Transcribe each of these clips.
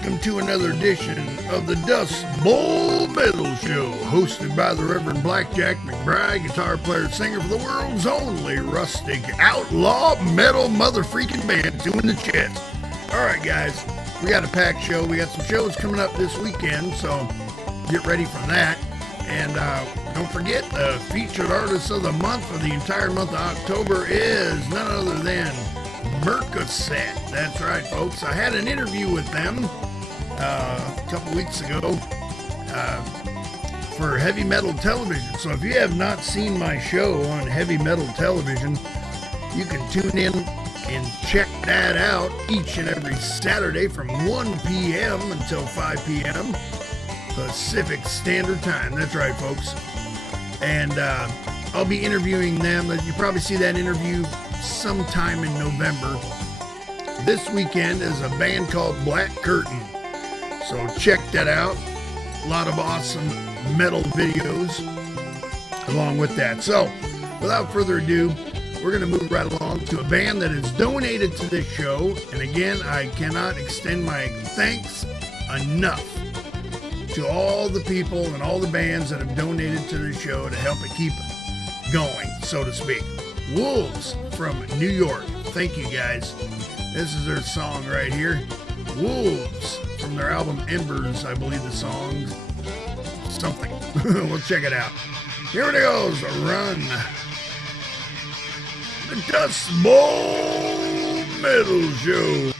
welcome to another edition of the Dust Bowl Metal Show, hosted by the Reverend Blackjack McBride, guitar player and singer for the world's only rustic outlaw metal motherfreaking band, Two in the Chest. Alright guys, we got a packed show. We got some shows coming up this weekend, so get ready for that. And don't forget, the featured artist of the month for the entire month of October is none other than Mercaset. That's right, folks. I had an interview with them a couple weeks ago for Heavy Metal Television. So if you have not seen my show on Heavy Metal Television, you can tune in and check that out each and every Saturday from 1 p.m. until 5 p.m. Pacific Standard Time. That's right, folks. And I'll be interviewing them. You probably see that interview sometime in November. This weekend is a band called Black Curtain. So check that out. A lot of awesome metal videos along with that. So without further ado, we're going to move right along to a band that has donated to this show. And again, I cannot extend my thanks enough to all the people and all the bands that have donated to this show to help it keep going, so to speak. Wolves from New York. Thank you, guys. This is their song right here. Wolves from their album Embers, I believe the song's something. We'll check it out. Here it goes. Run. The Dust Bowl Metal Show.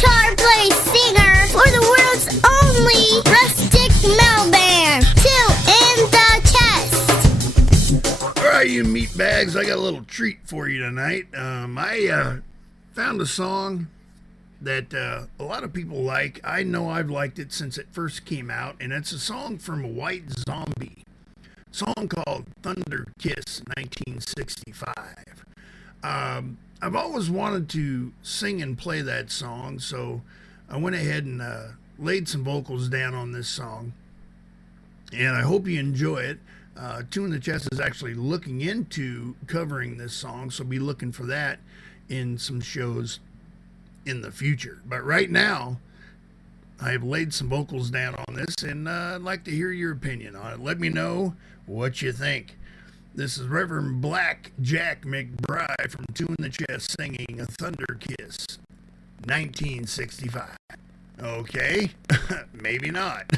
guitar play singer for the world's only rustic metal band, Two in the Chest. All right, you meatbags, I got a little treat for you tonight. I found a song that a lot of people like. I know I've liked it since it first came out, and it's a song from White Zombie. A song called Thunder Kiss 1965. I've always wanted to sing and play that song, so I went ahead and laid some vocals down on this song, and I hope you enjoy it. Two in the Chest is actually looking into covering this song, so be looking for that in some shows in the future. But right now, I've laid some vocals down on this, and I'd like to hear your opinion on it. Let me know what you think. This is Reverend Black Jack McBride from Two in the Chest singing A Thunder Kiss, 1965. Okay, maybe not.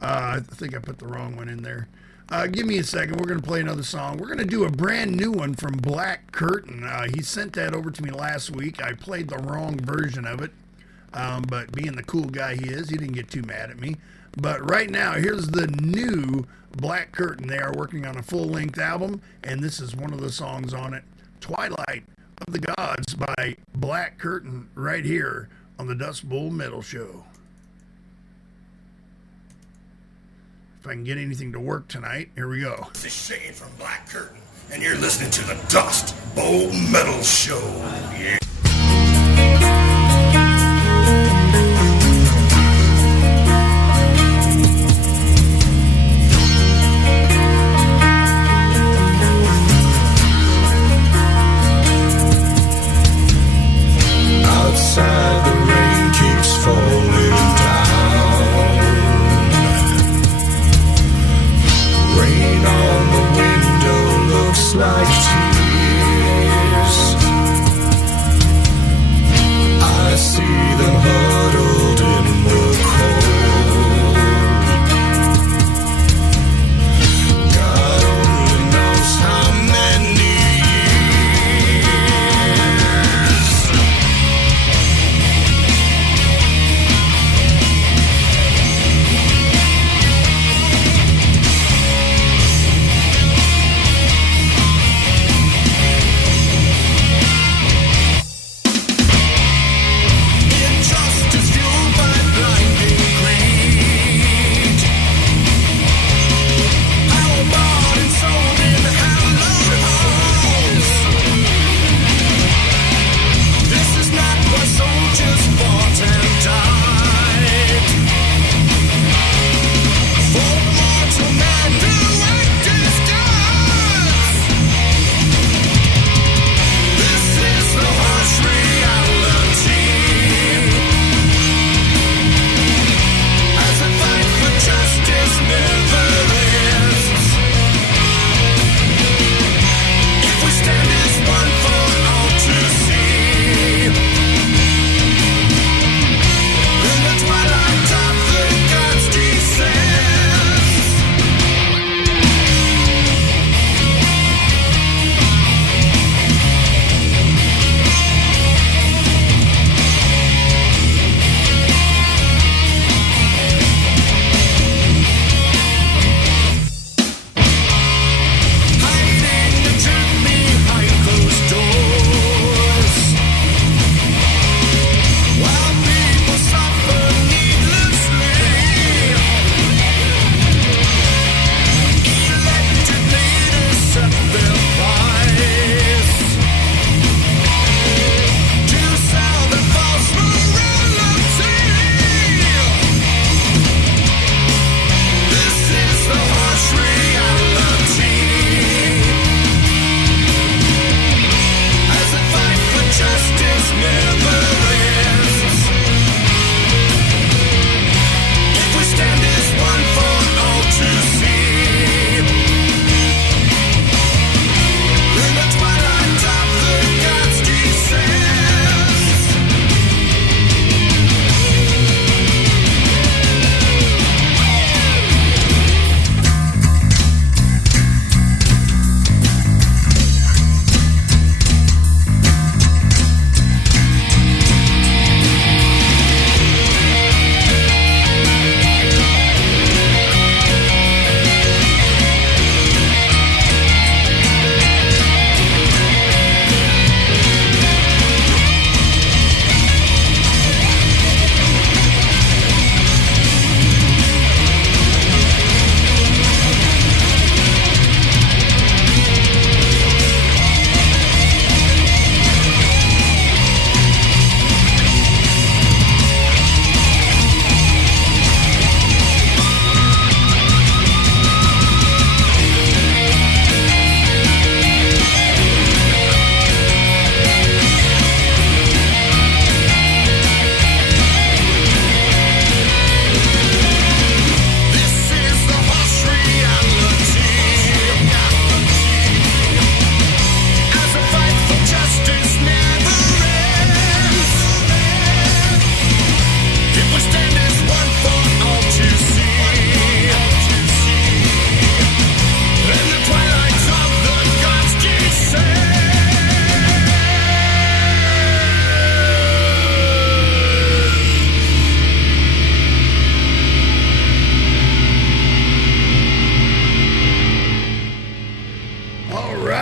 I think I put the wrong one in there. Give me a second. We're going to play another song. We're going to do a brand new one from Black Curtain. He sent that over to me last week. I played the wrong version of it. But being the cool guy he is, he didn't get too mad at me. But right now, here's the new Black Curtain. They are working on a full-length album, and this is one of the songs on it, Twilight of the Gods by Black Curtain, right here on the Dust Bowl Metal Show. If I can get anything to work tonight, here we go. This is Shane from Black Curtain, and you're listening to the Dust Bowl Metal Show. Yeah. Outside the rain keeps falling down. Rain on the window looks like tears.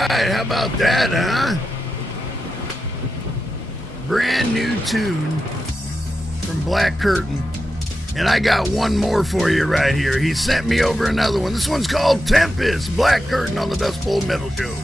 right, how about that, huh? Brand new tune from Black Curtain. And I got one more for you right here. He sent me over another one. This one's called Tempest. Black Curtain on the Dust Bowl Metal Show.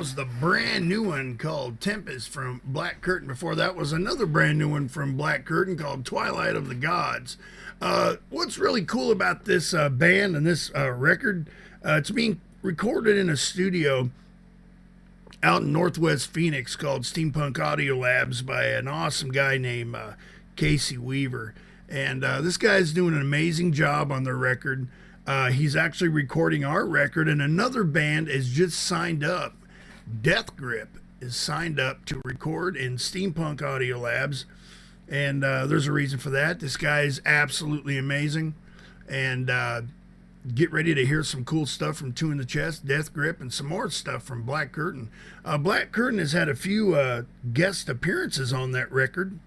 was the brand new one called Tempest from Black Curtain. Before that was another brand new one from Black Curtain called Twilight of the Gods. What's really cool about this band and this record, it's being recorded in a studio out in Northwest Phoenix called Steampunk Audio Labs by an awesome guy named Casey Weaver. And this guy's doing an amazing job on their record. He's actually recording our record, and another band is just signed up. Death Grip is signed up to record in Steampunk Audio Labs, and there's a reason for that. This guy is absolutely amazing, and get ready to hear some cool stuff from Two in the Chest, Death Grip, and some more stuff from Black Curtain. Black Curtain has had a few guest appearances on that record.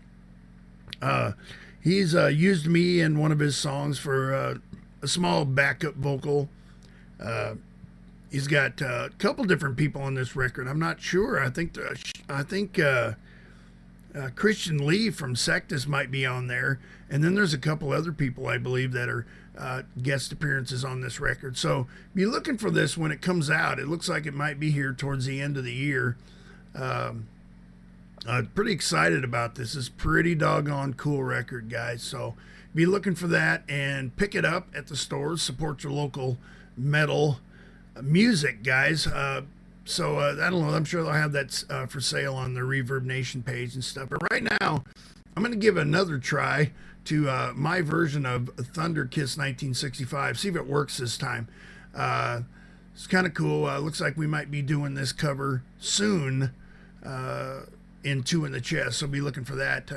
He's used me in one of his songs for a small backup vocal. He's got a couple different people on this record. I'm not sure. I think Christian Lee from Sectus might be on there, and then there's a couple other people I believe that are guest appearances on this record. So be looking for this when it comes out. It looks like it might be here towards the end of the year. Pretty excited about this. It's pretty doggone cool record, guys. So be looking for that and pick it up at the stores. Support your local metal music, guys. I don't know. I'm sure they'll have that for sale on the Reverb Nation page and stuff. But right now, I'm going to give another try to my version of Thunder Kiss 1965. See if it works this time. It's kind of cool. Looks like we might be doing this cover soon in Two in the Chest. So be looking for that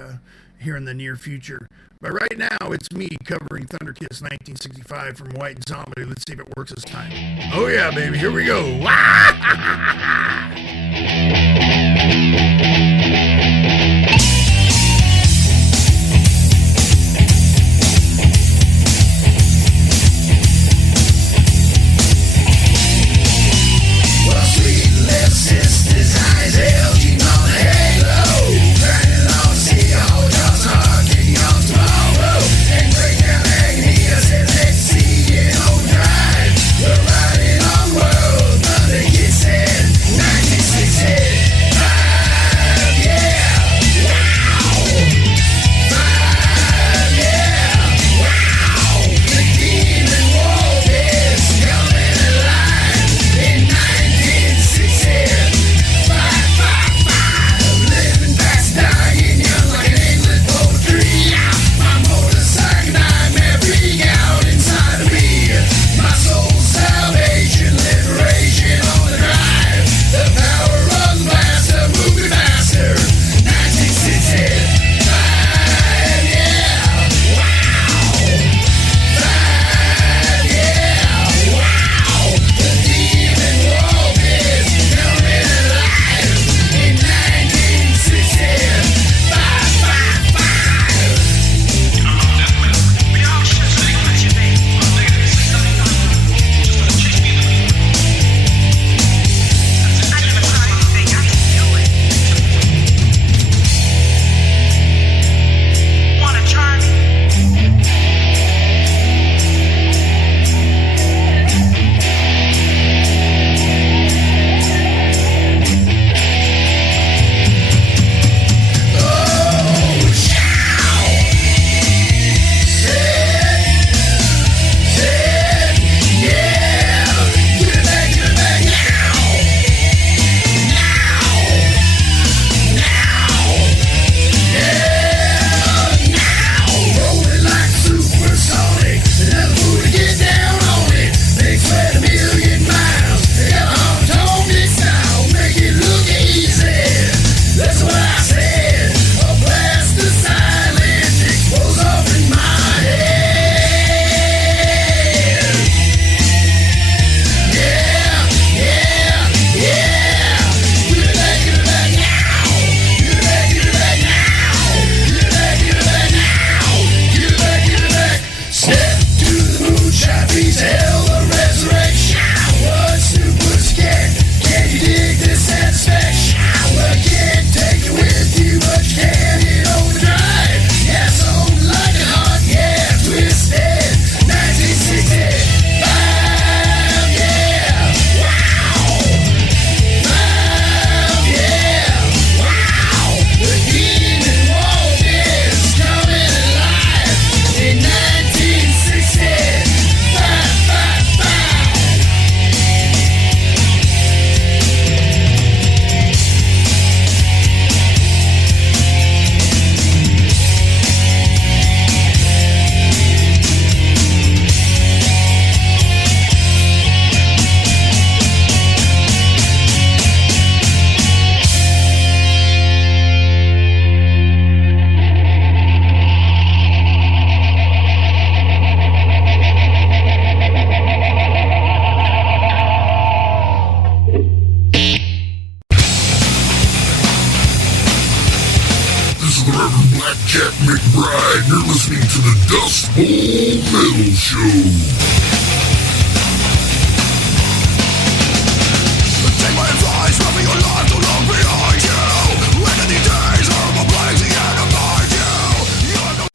here in the near future. But right now, it's me covering Thunder Kiss 1965 from White Zombie. Let's see if it works this time. Oh yeah, baby. Here we go. Well, sweet little sister's eyes held you on the halo, turning on Seahawks, harking on tomorrow, and break down Agnes as ecstasy in overdrive. We're riding on world, Thunder Kiss 1965. Metal Show. Take my advice, run for your life, don't look behind you. When any days are perplexing and abide you. You have no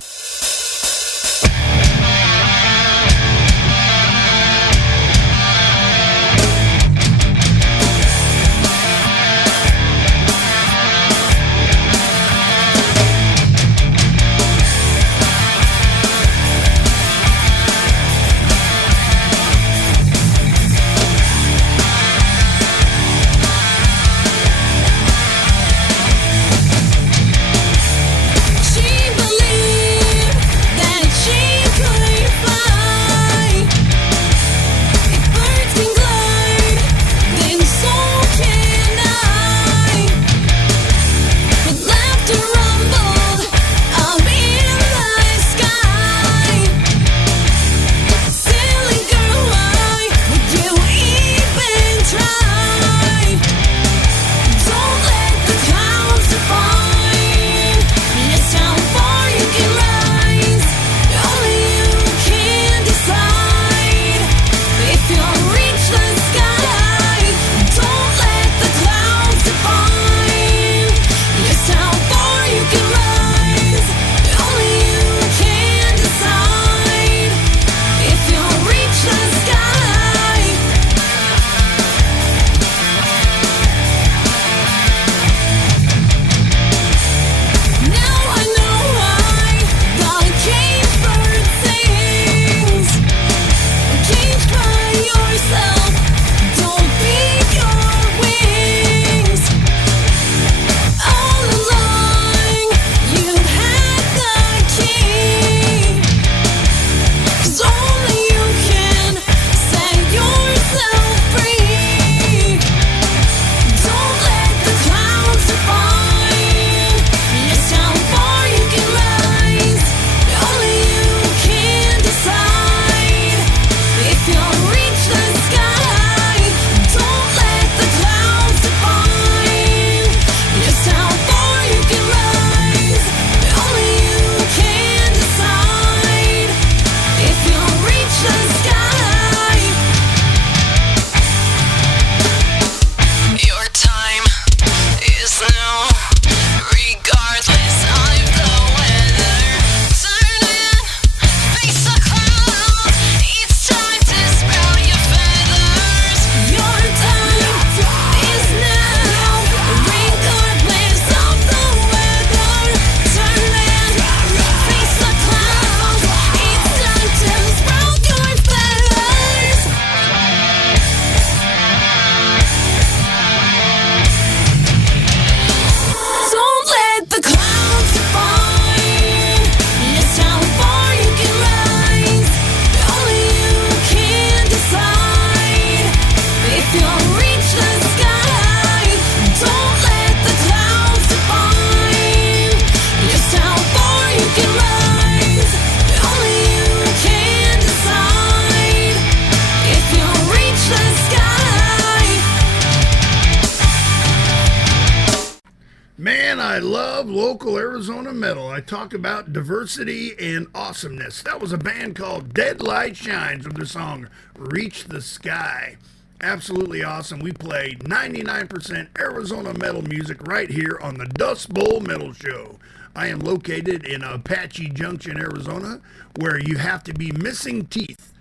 I love local Arizona metal. I talk about diversity and awesomeness. That was a band called Dead Light Shines with the song Reach the Sky. Absolutely awesome. We play 99% Arizona metal music right here on the Dust Bowl Metal Show. I am located in Apache Junction, Arizona, where you have to be missing teeth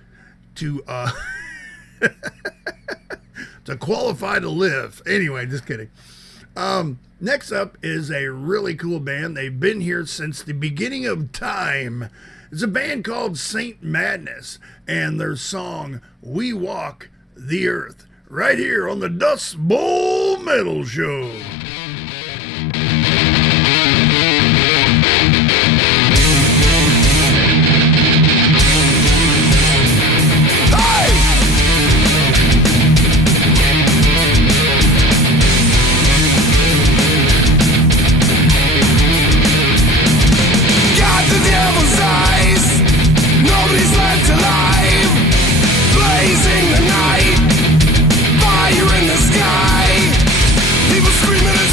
to to qualify to live. Anyway, just kidding. Next up is a really cool band. They've been here since the beginning of time. It's a band called Saint Madness, and their song We Walk the Earth, right here on the Dust Bowl Metal Show. Nobody's left alive, blazing the night, fire in the sky, people screaming and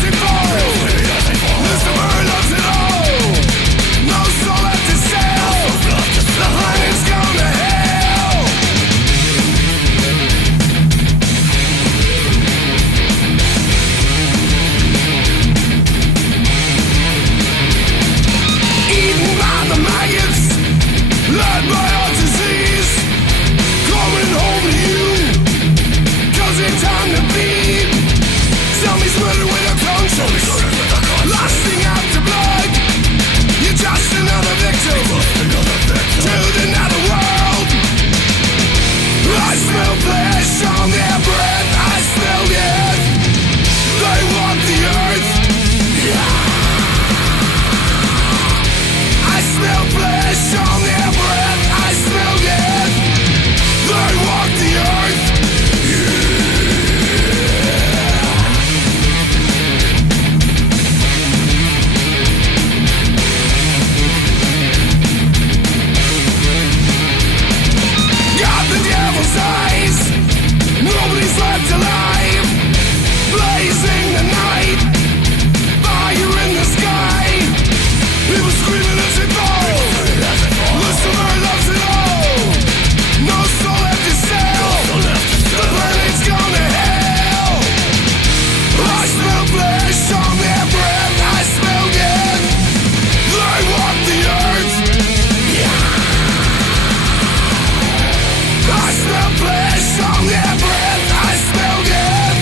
smell flesh on their breath. I smell death.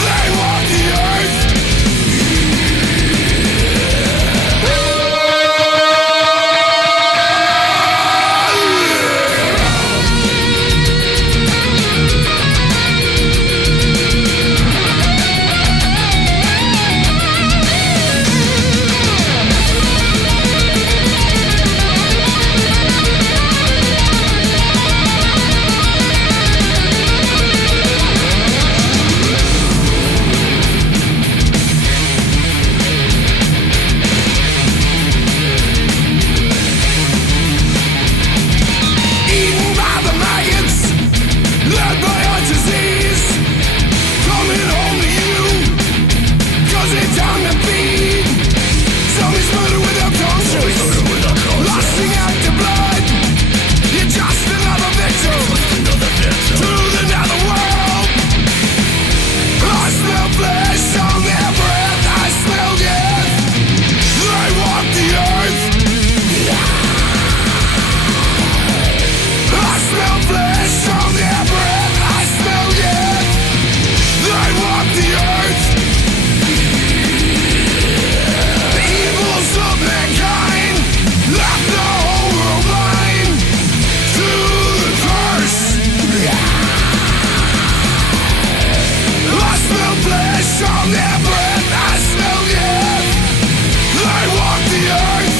They walk the earth. Eaten by the maggots, led by a disease. Coming home to you, 'cause it's time to feed. Zombies murder without conscience, lusting after blood. You're just another victim to the netherworld. I smell flesh on their breath. I smell death. They walk the earth. I smell flesh on their breath. I smell death. They walk the earth. The evils of mankind left the whole world blind to the curse. I smell flesh on their breath. I smell death. They walk the earth.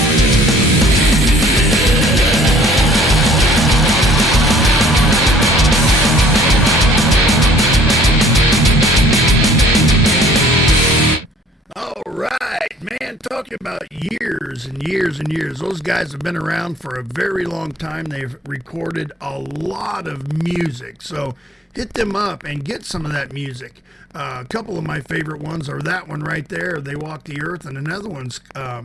All right, man, talking about years and years and years. Those guys have been around for a very long time. They've recorded a lot of music. So hit them up and get some of that music. A couple of my favorite ones are that one right there, They Walk the Earth, and another one's, I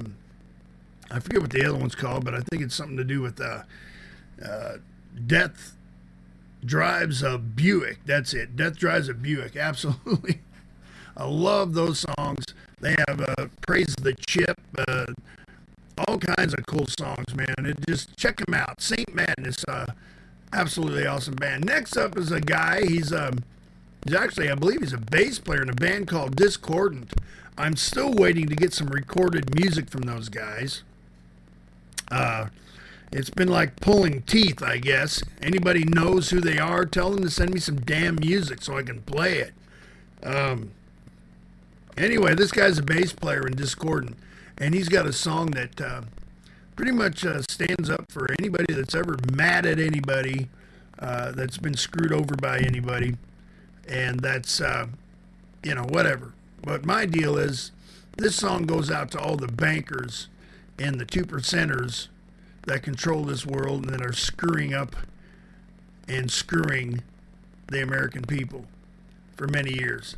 forget what the other one's called, but I think it's something to do with Death Drives a Buick. That's it. Death Drives a Buick. Absolutely. I love those songs. They have Praise the Chip, all kinds of cool songs, man. Just check them out. Saint Madness, absolutely awesome band. Next up is a guy. He's actually, I believe he's a bass player in a band called Discordant. I'm still waiting to get some recorded music from those guys. It's been like pulling teeth, I guess. Anybody knows who they are, tell them to send me some damn music so I can play it. Anyway, this guy's a bass player in Discordant, and he's got a song that pretty much stands up for anybody that's ever mad at anybody, that's been screwed over by anybody, and that's, whatever. But my deal is, this song goes out to all the bankers and the 2%ers that control this world and that are screwing up and screwing the American people for many years.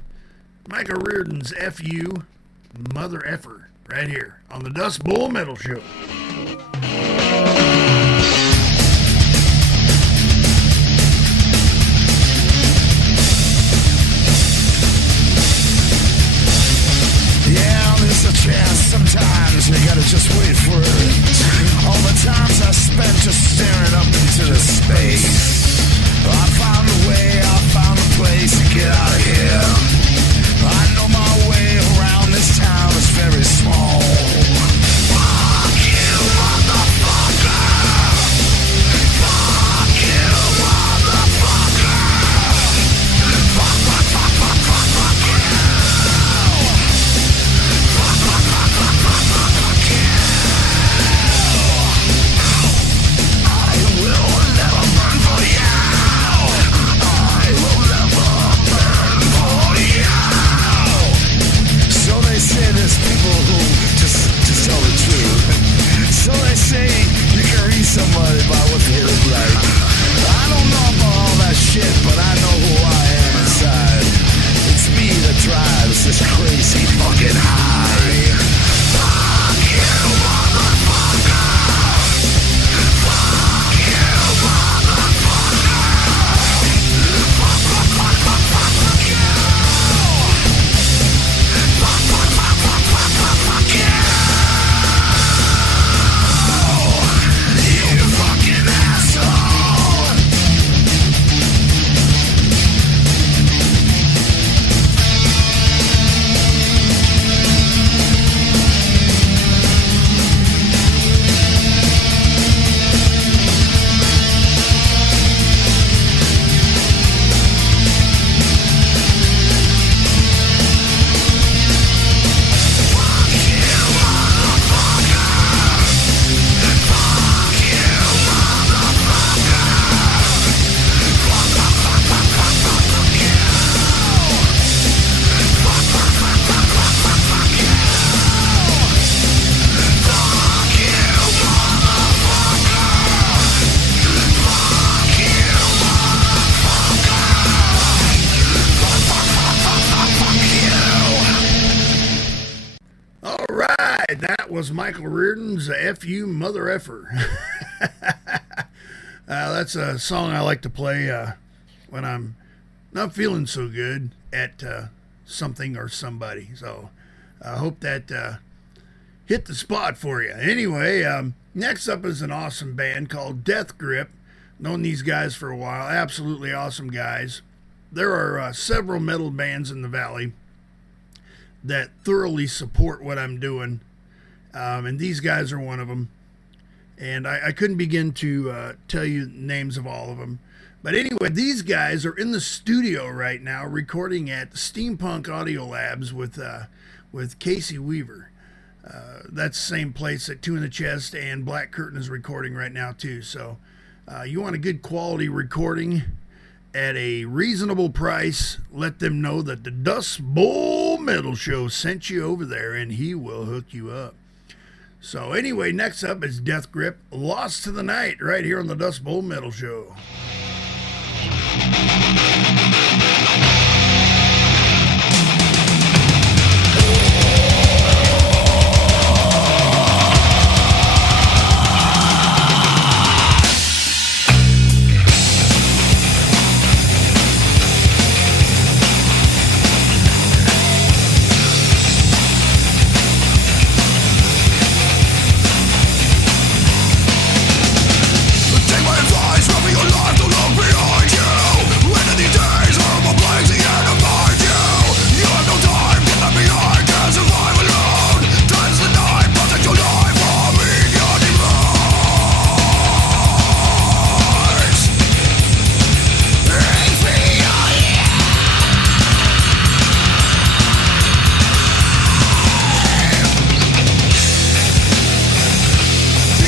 Michael Reardon's F.U. Mother Effer right here on the Dust Bowl Metal Show. Yeah, there's a chance sometimes you gotta just wait for it. All the times I spent just staring up into the space. I found a way, I found a place to get out of here. I know my way around this town is very small. Fuck you, motherfucker! Fuck you, motherfucker! Fuck, fuck, fuck, fuck, fuck, fuck you! Fuck, fuck, fuck, fuck, fuck, fuck, fuck you! I will never burn for you! that was Michael Reardon's F.U. Mother Effer. That's a song I like to play when I'm not feeling so good at something or somebody. So I hope that hit the spot for you. Anyway, next up is an awesome band called Death Grip. Known these guys for a while. Absolutely awesome guys. There are several metal bands in the Valley that thoroughly support what I'm doing. And these guys are one of them. And I couldn't begin to tell you names of all of them. But anyway, these guys are in the studio right now recording at Steampunk Audio Labs with Casey Weaver. That's the same place that Two in the Chest and Black Curtain is recording right now too. So you want a good quality recording at a reasonable price, let them know that the Dust Bowl Metal Show sent you over there and he will hook you up. So anyway, next up is Death Grip, Lost to the Night, right here on the Dust Bowl Metal Show. Take my advice, rub your life, don't look behind you. When of these days, horrible plagues the end of mind you. You have no time, get left behind, can't survive alone. Time's the night, protect your life from your demise. It's me,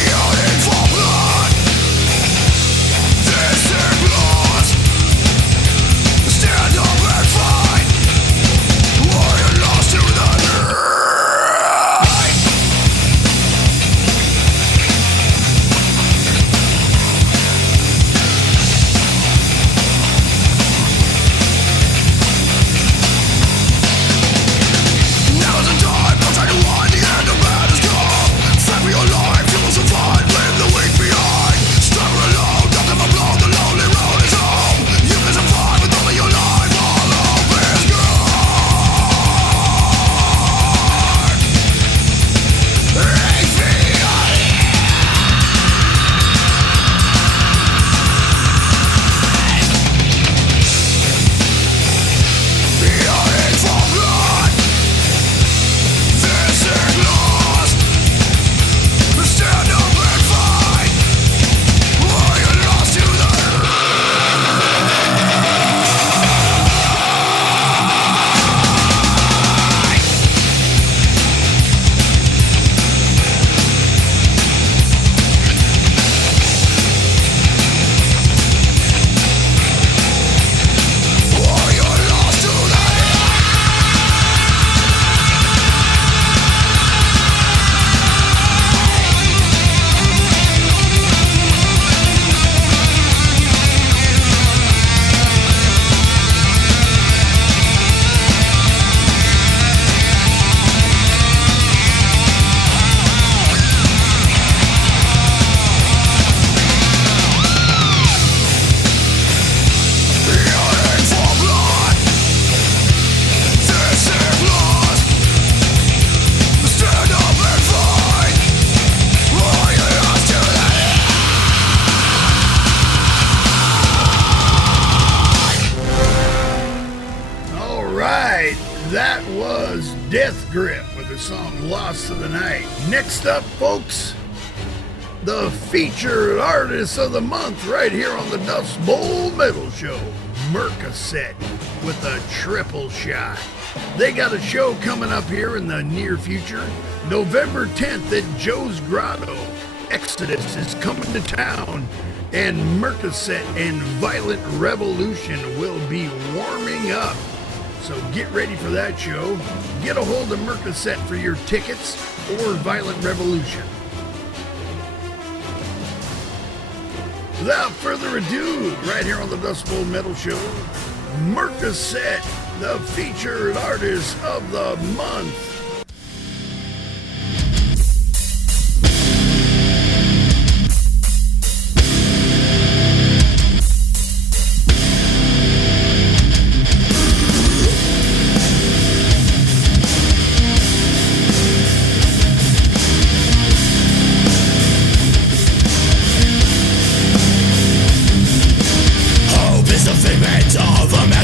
yearning for blood. This is lost. Stand up and fight. Or you're lost to the night. Now's the time, don't try to hide, the end of man has come. Fight for your life, you will survive, leave the weak behind. Struggle alone, don't ever blow, the lonely road is home. You can survive with only your life, all hope is gone. It's me, yearning for blood. This is lost. Stand up and fight. Or you're lost to the Or you're lost to the yearning for blood. This is lost. Stand up and fight. Or you're lost to the All right, that was Death Grip with the song Lost to the Night. Next up, folks, the featured artist of the month right here on the Dust Bowl Metal Show, Mercaset with a triple shot. They got a show coming up here in the near future, November 10th at Joe's Grotto. Exodus is coming to town, and Mercaset and Violent Revolution will be warming up. So get ready for that show. Get a hold of Mercaset for your tickets or Violent Revolution. Without further ado, right here on the Dust Bowl Metal Show, Mercaset, the featured artist of the month.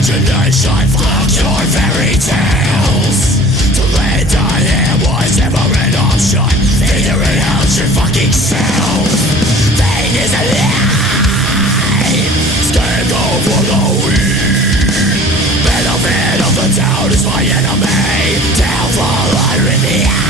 imagination, fuck your fairy tales. To lay down here was never an option. Figuring out your fucking self. Pain is a lie. Scapegoat for the weak. Benefit of the doubt is my enemy. Downfall under the eye.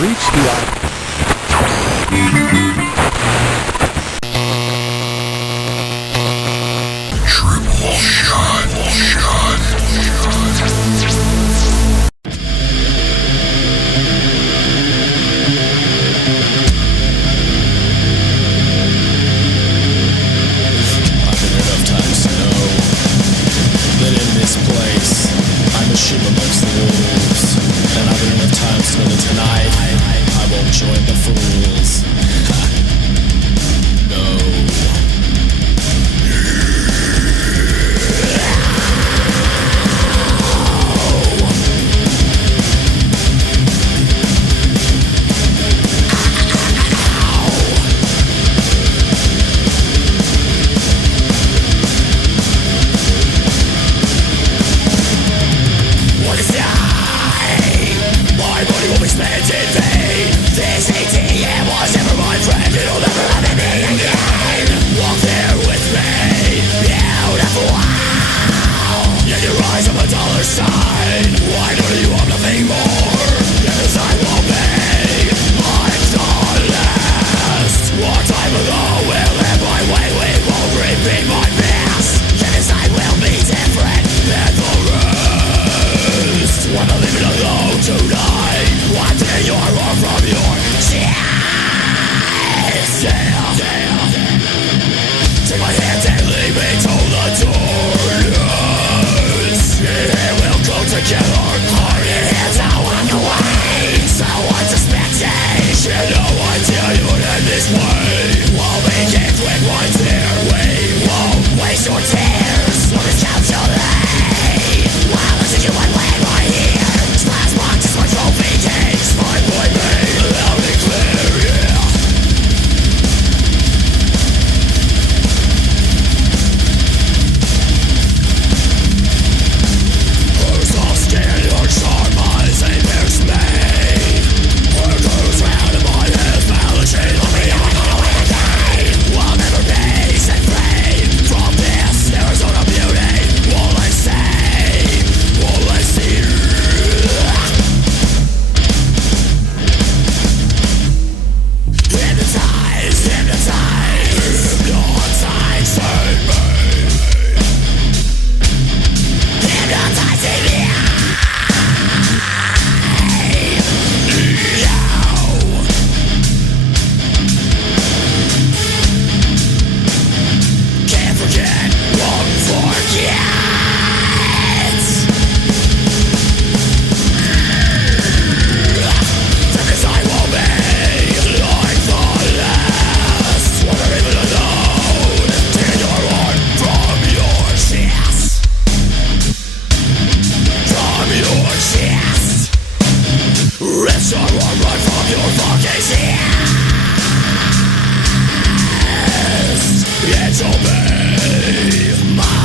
reached the I've been enough times to know that in this place I'm a sheep amongst the wolves, and I've been enough times to know that tonight I won't join the fools. No. What is I? My body will be spent in vain. This ATM was ever my friend. It'll never ever be again. Walk there with me, beautiful. In your eyes, I'm a dollar sign. Why don't you want nothing more? Yes, I will be. I'm the last. What time ago will in my way we will repeat my past. Yes, I will be different than the rest. Wanna leave it alone tonight? Wanting your arm from your chest. Take my hand and lead me to the darkness. It will go together. Heart and hands, I walk away. So unsuspecting. She had no idea you would end this way. We'll begin quick right here. We won't waste your tears. Let us calculate. Well, listen to my land right here. Last month is my trophy case. My boy made loud and clear, yeah. Who's lost in your charm, eyes and pierce me. Her goes round in my head, balance it on me, I'm gonna win again. We'll never be set free from this Arizona beauty. All I say, all I see. Hypnotize, hypnotizing me. Hypnotizing me. Can't forget, won't forget. This I will be like the last. Whether even alone, taking your heart from your chest. From your chest. Rip your heart right from your fucking chest. It shall be mine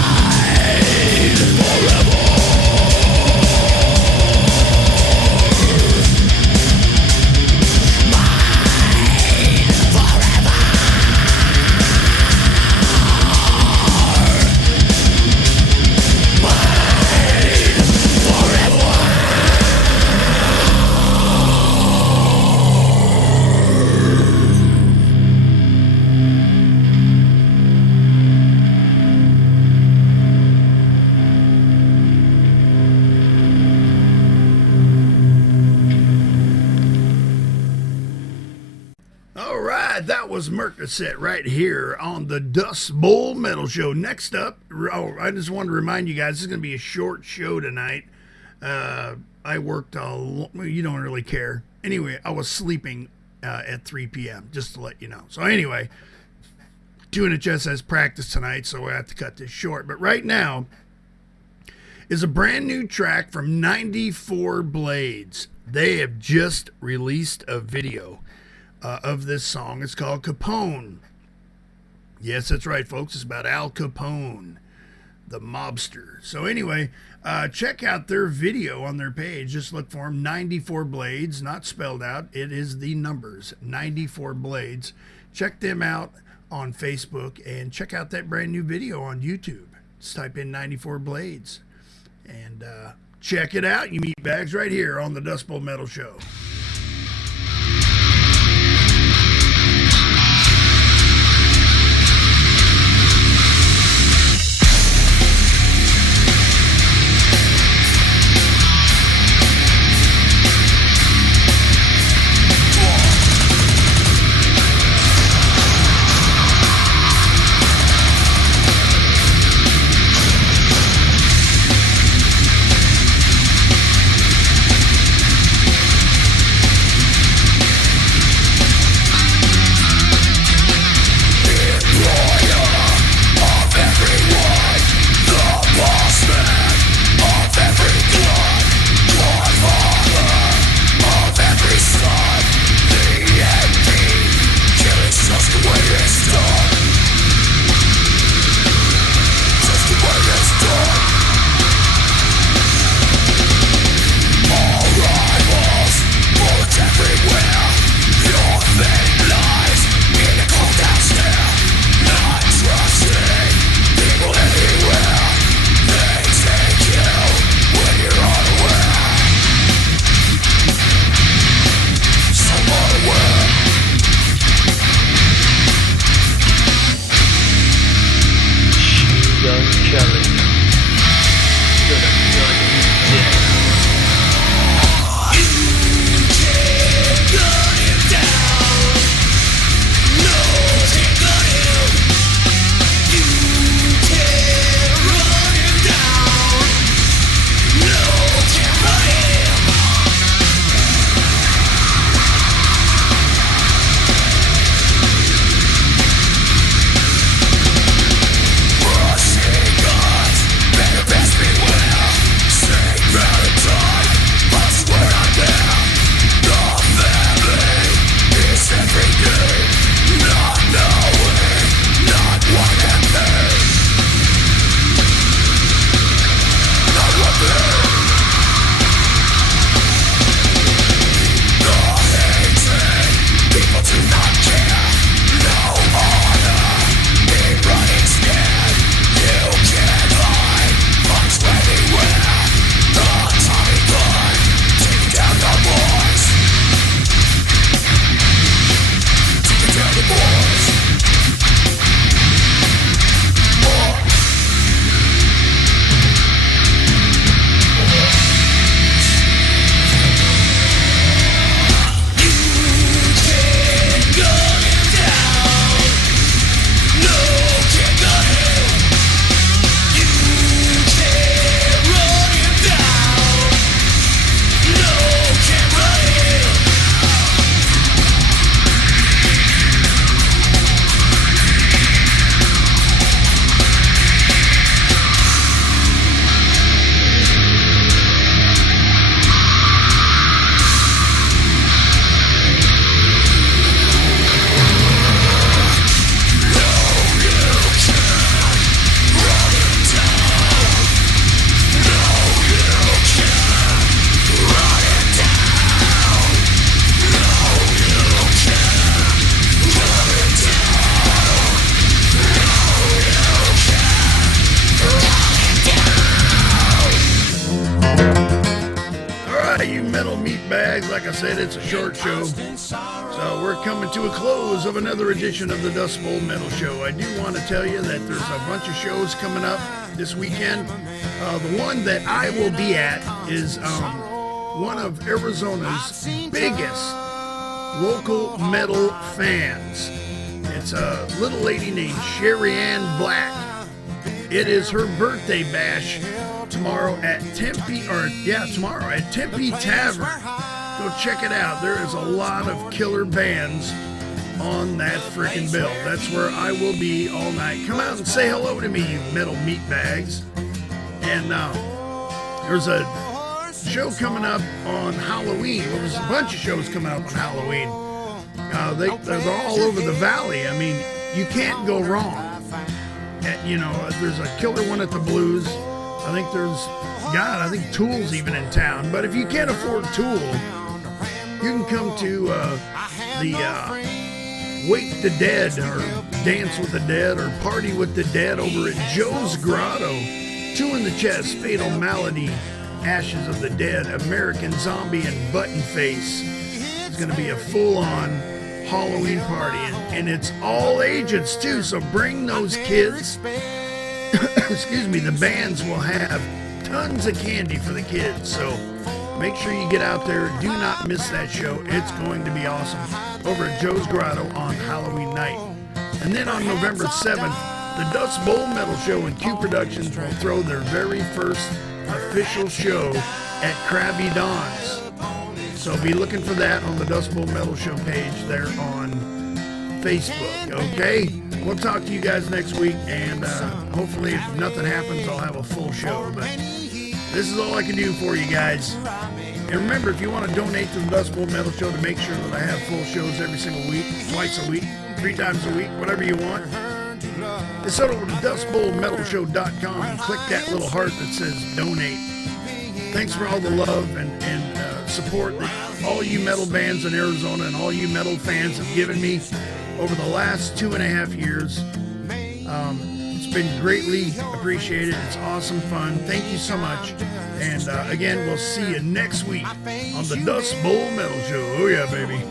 forever. All right, that was Mercaset right here on the Dust Bowl Metal Show. Next up, I just wanted to remind you guys, this is going to be a short show tonight. I worked you don't really care. Anyway, I was sleeping at 3 p.m., just to let you know. So anyway, doing it just as practice tonight, so I have to cut this short. But right now is a brand new track from 94 Blades. They have just released a video of this song. It's called Capone. Yes, that's right, folks. It's about Al Capone, the mobster. So anyway, check out their video on their page. Just look for them, 94 Blades, not spelled out. It is the numbers, 94 Blades. Check them out on Facebook and check out that brand new video on YouTube. Just type in 94 Blades and check it out, you meatbags, right here on the Dust Bowl Metal Show. It's a short show. So we're coming to a close of another edition of the Dust Bowl Metal Show. I do want to tell you that there's a bunch of shows coming up this weekend. The one that I will be at is one of Arizona's biggest local metal fans. It's a little lady named Sherry Ann Black. It is her birthday bash tomorrow at Tempe Tavern. Go check it out. There is a lot of killer bands on that freaking bill. That's where I will be all night. Come out and say hello to me, you metal meatbags. And there's a show coming up on Halloween. Well, there's a bunch of shows coming up on Halloween. They're all over the valley. I mean, you can't go wrong. There's a killer one at the Blues. I think Tool's even in town. But if you can't afford Tool, you can come to the Wake the Dead or Dance with the Dead or Party with the Dead over at Joe's Grotto. Two in the Chest, Fatal Malady, Ashes of the Dead, American Zombie, and Button Face. It's going to be a full-on Halloween party, and it's all ages too, so bring those kids. Excuse me, the bands will have tons of candy for the kids, so make sure you get out there. Do not miss that show. It's going to be awesome over at Joe's Grotto on Halloween night. And then on November 7th, the Dust Bowl Metal Show and Q Productions will throw their very first official show at Krabby Don's. So be looking for that on the Dust Bowl Metal Show page there on Facebook, okay? We'll talk to you guys next week, and hopefully if nothing happens, I'll have a full show. But this is all I can do for you guys. And remember, if you want to donate to the Dust Bowl Metal Show to make sure that I have full shows every single week, twice a week, 3 times a week, whatever you want, just head over to dustbowlmetalshow.com and click that little heart that says donate. Thanks for all the love and support that all you metal bands in Arizona and all you metal fans have given me over the last 2.5 years. It's been greatly appreciated. It's awesome fun. Thank you so much. And again, we'll see you next week on the Dust Bowl Metal Show. Oh yeah, baby.